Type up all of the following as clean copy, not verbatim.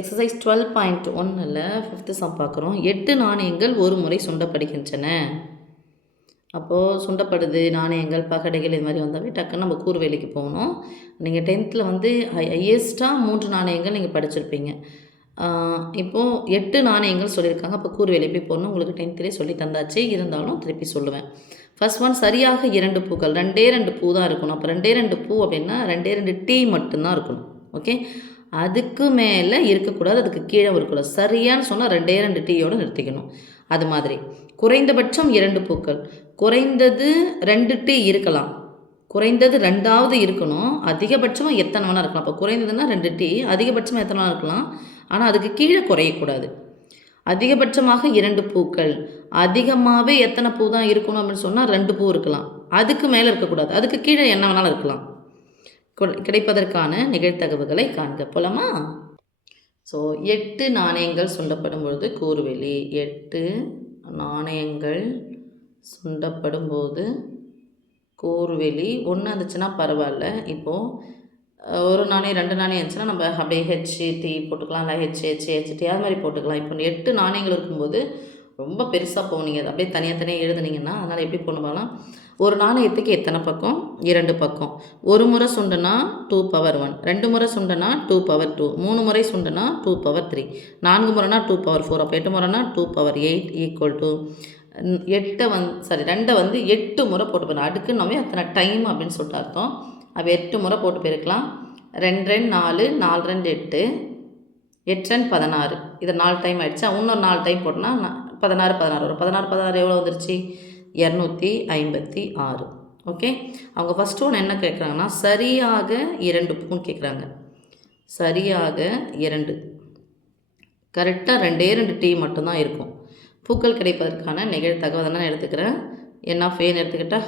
Exercise 12.1ல் 5th some பார்க்குறோம். 8 நாணயங்கள் ஒரு முறை சுண்டப்படுகின்றன. அப்போது சுண்டப்படுது நாணயங்கள் பகடைகள் இது மாதிரி வந்தாவே டக்குன்னு நம்ம கூர்வேலிக்கு போகணும். நீங்கள் 10th வந்து ஹையஸ்ட்டாக 3 நாணயங்கள் நீங்கள் படிச்சிருப்பீங்க. இப்போது 8 நாணயங்கள் சொல்லியிருக்காங்க. அப்போ கூர்வேலி எப்படி போகணும் உங்களுக்கு 10th சொல்லி தந்தாச்சு. இருந்தாலும் திருப்பி சொல்லுவேன். ஃபர்ஸ்ட் ஒன் சரியாக 2 பூக்கள், 2 பூ தான் இருக்கணும். அப்போ 2 பூ அப்படின்னா 2 டீ மட்டும்தான் இருக்கணும். ஓகே, அதுக்கு மேலே இருக்கக்கூடாது, அதுக்கு கீழே இருக்கக்கூடாது. சரியான்னு சொன்னால் 2 டீயோடு நிறுத்திக்கணும். அது மாதிரி குறைந்தபட்சம் 2 பூக்கள், குறைந்தது 2 டீ இருக்கலாம், குறைந்தது 2வது இருக்கணும். அதிகபட்சமாக எத்தனை வேணால் இருக்கலாம். அப்போ குறைந்ததுன்னா 2 டீ, அதிகபட்சமாக எத்தனை வேணால் இருக்கலாம். ஆனால் அதுக்கு கீழே குறையக்கூடாது. அதிகபட்சமாக 2 பூக்கள், அதிகமாகவே எத்தனை பூ தான் இருக்கணும் அப்படின்னு சொன்னால் 2 பூ இருக்கலாம். அதுக்கு மேலே இருக்கக்கூடாது, அதுக்கு கீழே என்ன வேணாலும் இருக்கலாம். கிடைப்பதற்கான நிகழ்தகவுகளை காண்க. போலாமா? ஸோ 8 நாணயங்கள் சுண்டப்படும் பொழுது கூர்வேலி, 8 நாணயங்கள் சுண்டப்படும் போது கூர்வேலி. ஒன்று இருந்துச்சுன்னா பரவாயில்ல. இப்போது ஒரு நாணயம் 2 நாணயம் இருந்துச்சுன்னா நம்ம அப்படியே ஹெச்டி போட்டுக்கலாம், இல்லை ஹெச்டி அது மாதிரி போட்டுக்கலாம். இப்போ 8 நாணயங்கள் இருக்கும்போது ரொம்ப பெருசாக போனீங்க, அது அப்படியே தனியாக எழுதுனீங்கன்னா அதனால் எப்படி போகணும்னா, ஒரு நாணயத்துக்கு எத்தனை பக்கம்? 2 பக்கம். ஒரு முறை சுண்டுனா 2 பவர் 1, 2 முறை சுண்டுனா 2 பவர் 2, 3 முறை சுண்டுனா 2 பவர் 3, 4 முறைனா 2 பவர் 4, அப்போ 8 முறைனா 2 பவர் 8 ஈக்குவல் டு 2 வந்து 8 முறை போட்டு போயிடலாம். அடுக்குன்னாவே அத்தனை டைம் அப்படின்னு சொல்லிட்டு அர்த்தம். அப்போ 8 முறை போட்டு போயிருக்கலாம். 2 4, 4 8, 8 16, இது 4 டைம் ஆகிடுச்சா. இன்னொரு 4 டைம் போட்டோன்னா 16 வரும். 16 எவ்வளோ வந்துருச்சு? 256. ஓகே, அவங்க ஃபஸ்ட்டு ஒன்று என்ன கேட்குறாங்கன்னா சரியாக 2 பூன்னு கேட்குறாங்க. சரியாக 2, கரெக்டாக 2 டீ மட்டும்தான் இருக்கும். பூக்கள் கிடைப்பதற்கான நிகழ்தகவு அதை நான் எடுத்துக்கிறேன். என்ன ஃபேன் எடுத்துக்கிட்டா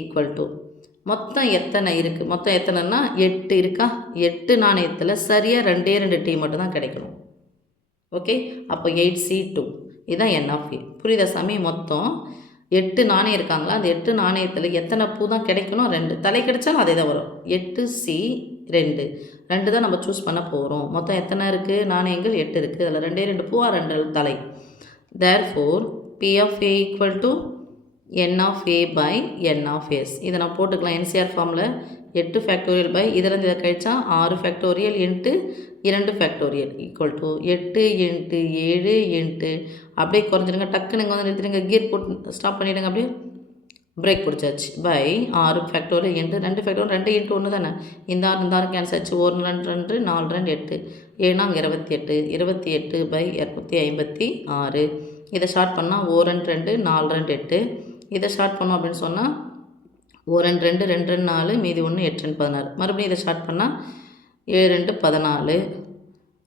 ஈக்குவல் டு மொத்தம் எத்தனை இருக்குது? மொத்தம் எத்தனைன்னா 8 இருக்கா? 8 நாணயத்தில் சரியாக 2 டீ மட்டும்தான் கிடைக்கணும். ஓகே, அப்போ 8C2 இதுதான் NA. புரியுதா சாமி? மொத்தம் 8 நாணயம் இருக்காங்களா, அந்த 8 நாணயத்தில் எத்தனை பூ தான் கிடைக்கணும்? 2. தலை கிடைச்சாலும் அதே தான் வரும். 8C2 தான் நம்ம சூஸ் பண்ண போகிறோம். மொத்தம் எத்தனை இருக்குது? நாணயங்கள் 8 இருக்குது. அதில் 2 பூவா 2 தலை. Therefore P of A equal to N of A by N of S. இதை நான் போட்டுக்கலாம் NCR ஃபார்மில். 8 ஃபேக்டோரியல் பை இதிலேருந்து இதை கழிச்சா 6 factorial into 2 factorial equal to 8 into 7 into அப்படியே குறைஞ்சிடுங்க. டக்குன்னு இங்கே வந்து நிறுத்திடுங்க, கீர் போட்டு ஸ்டாப் பண்ணிவிடுங்க, அப்படியே பிரேக் பிடிச்சாச்சு. By 6 factorial into 2 factorial, 2 into 1 தானே. இந்த 6 கேன்சல் ஆச்சு. 1 2 4 8, 7 28, 28 பை 256. இதை ஷார்ட் பண்ணால் 1 2 4 8. இதை ஷார்ட் பண்ணோம் அப்படின்னு சொன்னால் 1 2 2 4, மீதி 1 8 16. மறுபடியும் இதை ஷார்ட் பண்ணால் 7 2 14,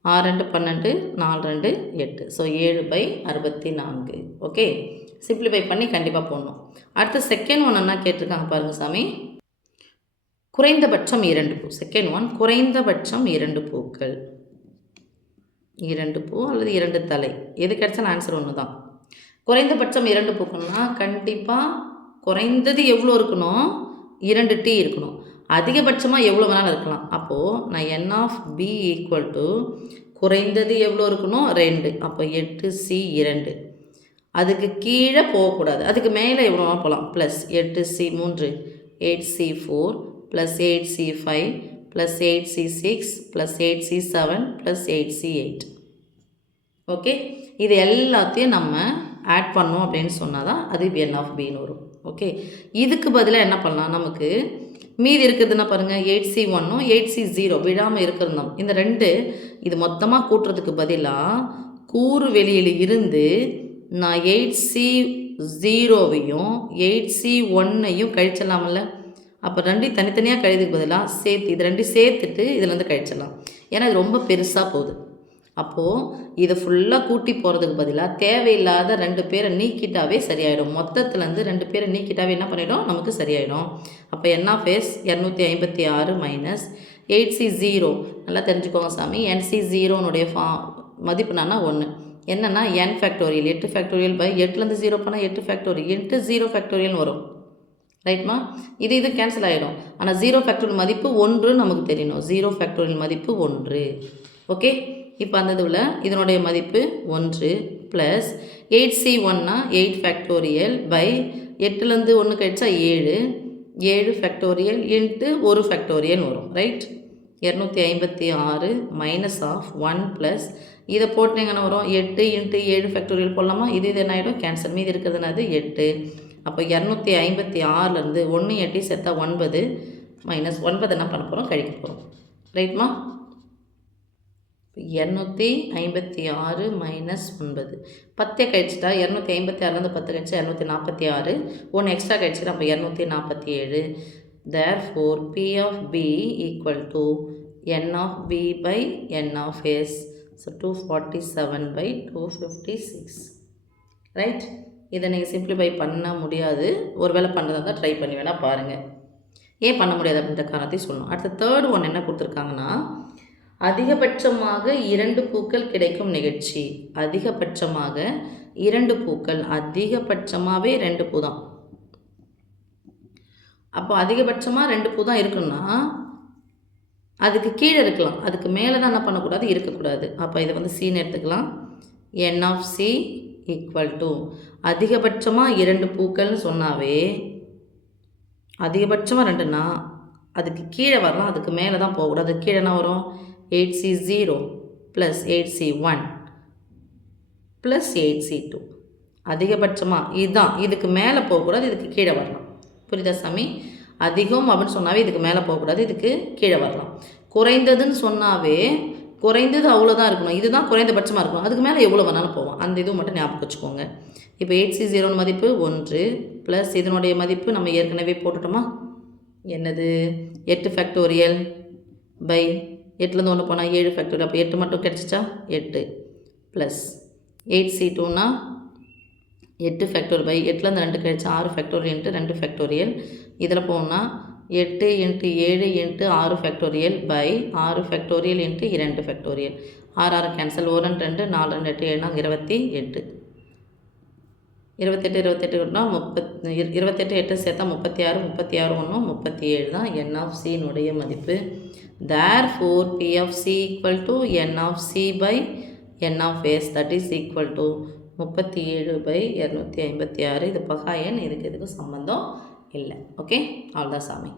6 2 12, 4 2 8. ஸோ 7/64. ஓகே, சிம்பிளிஃபை பண்ணி கண்டிப்பாக போடணும். அடுத்த செகண்ட் ஒன் என்ன கேட்டிருக்காங்க பாருங்கள் சாமி. குறைந்தபட்சம் 2 பூ. செகண்ட் ஒன் குறைந்தபட்சம் 2 பூக்கள், 2 பூ அல்லது 2 தலை, எது கிடைச்சாலும் ஆன்சர் ஒன்று தான். குறைந்தபட்சம் 2 பூக்கள்னா கண்டிப்பாக குறைந்தது எவ்வளோ இருக்கணும்? 2 டீ இருக்கணும். அதிகபட்சமாக எவ்வளோ வேணாலும் இருக்கலாம். அப்போது நான் N of B equal to குறைந்தது எவ்வளோ இருக்கணும்? 2. அப்போ 8C2. அதுக்கு கீழே போகக்கூடாது, அதுக்கு மேலே எவ்வளோ வேணாலும் போகலாம். Plus 8C3, 8C4 plus 8C5 plus 8C6 plus 8C7 plus 8C8. Okay, இது எல்லாத்தையும் நம்ம ஆட் பண்ணோம் அப்படின்னு சொன்னால் தான் அது N of Bன்னு வரும். ஓகே, இதுக்கு பதிலாக என்ன பண்ணலாம்? நமக்கு மீதி இருக்கிறதுனா பாருங்கள், 8C1ம் 8C0 விழாமல் இருக்கிறது. இந்த 2 இது மொத்தமாக கூட்டுறதுக்கு பதிலாக கூறு வெளியில் இருந்து நான் 8C0வையும் 8C1ஐயும் கழிச்சிடலாமல்ல. அப்போ 2 தனித்தனியாக கழிதுக்கு பதிலாக சேர்த்து இது 2 சேர்த்துட்டு இதுலேருந்து கழிச்சிடலாம். ஏன்னா இது ரொம்ப பெருசாக போகுது. அப்போது இதை ஃபுல்லாக கூட்டி போகிறதுக்கு பதிலாக தேவையில்லாத 2 பேரை நீக்கிட்டாவே சரியாயிடும். மொத்தத்துலேருந்து 2 பேரை நீக்கிட்டாவே என்ன பண்ணிடும்? நமக்கு சரியாயிடும். அப்போ N of S 256 minus 8C0. நல்லா தெரிஞ்சுக்கோங்க சாமி, NC0னுடைய மதிப்பு என்னன்னா 1. என்னென்னா N ஃபேக்டோரியல், 8 ஃபேக்டோரியல் பை 8லேருந்து 0 பண்ணால் 8 ஃபேக்டோரியல் இன்ட்டு 0 ஃபேக்டோரியல்னு வரும். ரைட்மா? இது கேன்சல் ஆகிடும். ஆனால் 0 ஃபேக்டோரியல் மதிப்பு 1 நமக்கு தெரியணும். 0 ஃபேக்டோரியல் மதிப்பு 1. ஓகே, இப்போ அந்த இதில் இதனுடைய மதிப்பு 1 ப்ளஸ் 8C1னா 8 ஃபேக்டோரியல் பை 8லேருந்து 1 கழிச்சா 7 7 ஃபேக்டோரியல் இன்ட்டு 1 ஃபேக்டோரியல் வரும். ரைட், 256 மைனஸ் ஆஃப் 1 ப்ளஸ் இதை போட்டிங்கன்னா வரும் 8 இன்ட்டு 7 ஃபேக்டோரியல் போடலாமா? இது என்ன ஆகிடும்? கேன்சல். மீதி இருக்கிறதுனாது 8. அப்போ 256லேருந்து 1 8 சேர்த்தா 9 மைனஸ் 9 என்ன பண்ண போகிறோம்? கழிக்க போகிறோம். ரைட்மா? 256 மைனஸ் 9 10 கழிச்சிட்டா 256லேருந்து 10 கழிச்சா 246 1 எக்ஸ்ட்ரா கழிச்சிட்டா அப்போ 247. Therefore P of B equal to N of B by N of S. So 247 by 256. Right, இதை நீங்கள் சிம்பிளிஃபை பண்ண முடியாது. ஒரு வேளை பண்ணுறதா தான் ட்ரை பண்ணி வேணால் பாருங்கள். ஏன் பண்ண முடியாது அப்படின்ற காரணத்தையும் சொல்லணும். அடுத்த தேர்ட் ஒன் என்ன கொடுத்துருக்காங்கன்னா, அதிகபட்சமாக 2 பூக்கள் கிடைக்கும் நிகழ்ச்சி. அதிகபட்சமாக 2 பூக்கள், அதிகபட்சமாகவே 2 பூ தான். அப்போ அதிகபட்சமாக 2 பூ தான் இருக்குன்னா அதுக்கு கீழே இருக்கலாம், அதுக்கு மேலே தான் என்ன பண்ணக்கூடாது? இருக்கக்கூடாது. அப்போ இதை வந்து சீன்னு எடுத்துக்கலாம். N of C equal to அதிகபட்சமாக 2 பூக்கள்னு சொன்னாவே அதிகபட்சமாக 2ன்னா அதுக்கு கீழே வரலாம், அதுக்கு மேலே தான் போகக்கூடாது. அதுக்கு கீழே என்ன வரும்? 8C0 plus 8C1 plus 8C2. அதிகபட்சமாக இதுதான், இதுக்கு மேலே போகக்கூடாது, இதுக்கு கீழே வரலாம். புரியுதா சாமி? அதிகம் அப்படின்னு சொன்னாவே இதுக்கு மேலே போகக்கூடாது, இதுக்கு கீழே வரலாம். குறைந்ததுன்னு சொன்னாவே குறைந்தது அவ்வளோதான் இருக்கணும், இதுதான் குறைந்தபட்சமாக இருக்கணும், அதுக்கு மேலே எவ்வளோ வேணாலும் போவோம். அந்த இதுவும் மட்டும் ஞாபகம் வச்சுக்கோங்க. இப்போ 8C0 மதிப்பு 1 ப்ளஸ் இதனுடைய மதிப்பு நம்ம ஏற்கனவே போட்டுட்டோமா? என்னது? 8 ஃபேக்டோரியல் பை 8லேருந்து 1 போனால் 7 ஃபேக்டோரியல். அப்போ 8 மட்டும் கிடச்சிச்சா? 8 ப்ளஸ் 8C2னா 8 ஃபேக்டோரியல் பை 8லேருந்து 2 கழிச்சா 6 ஃபேக்டோரியல் இன்ட்டு 2 ஃபேக்டோரியல். இதில் போனால் 8 into 7 into 6 factorial by 6 factorial into 2 factorial. 6 6 cancel, 1 2 4 2 8 7 28. 28 28 28 8 சேர்த்தா 36 36 1 37 தான் N ஆஃப் சினுடைய மதிப்பு. Therefore P of C equal to N of C by N of S, that is equal to 37 by 256. இது பகா எண், இதுக்கு சம்மந்தம் இல்லை. ஓகே, அவ்வளோதான் சாமி.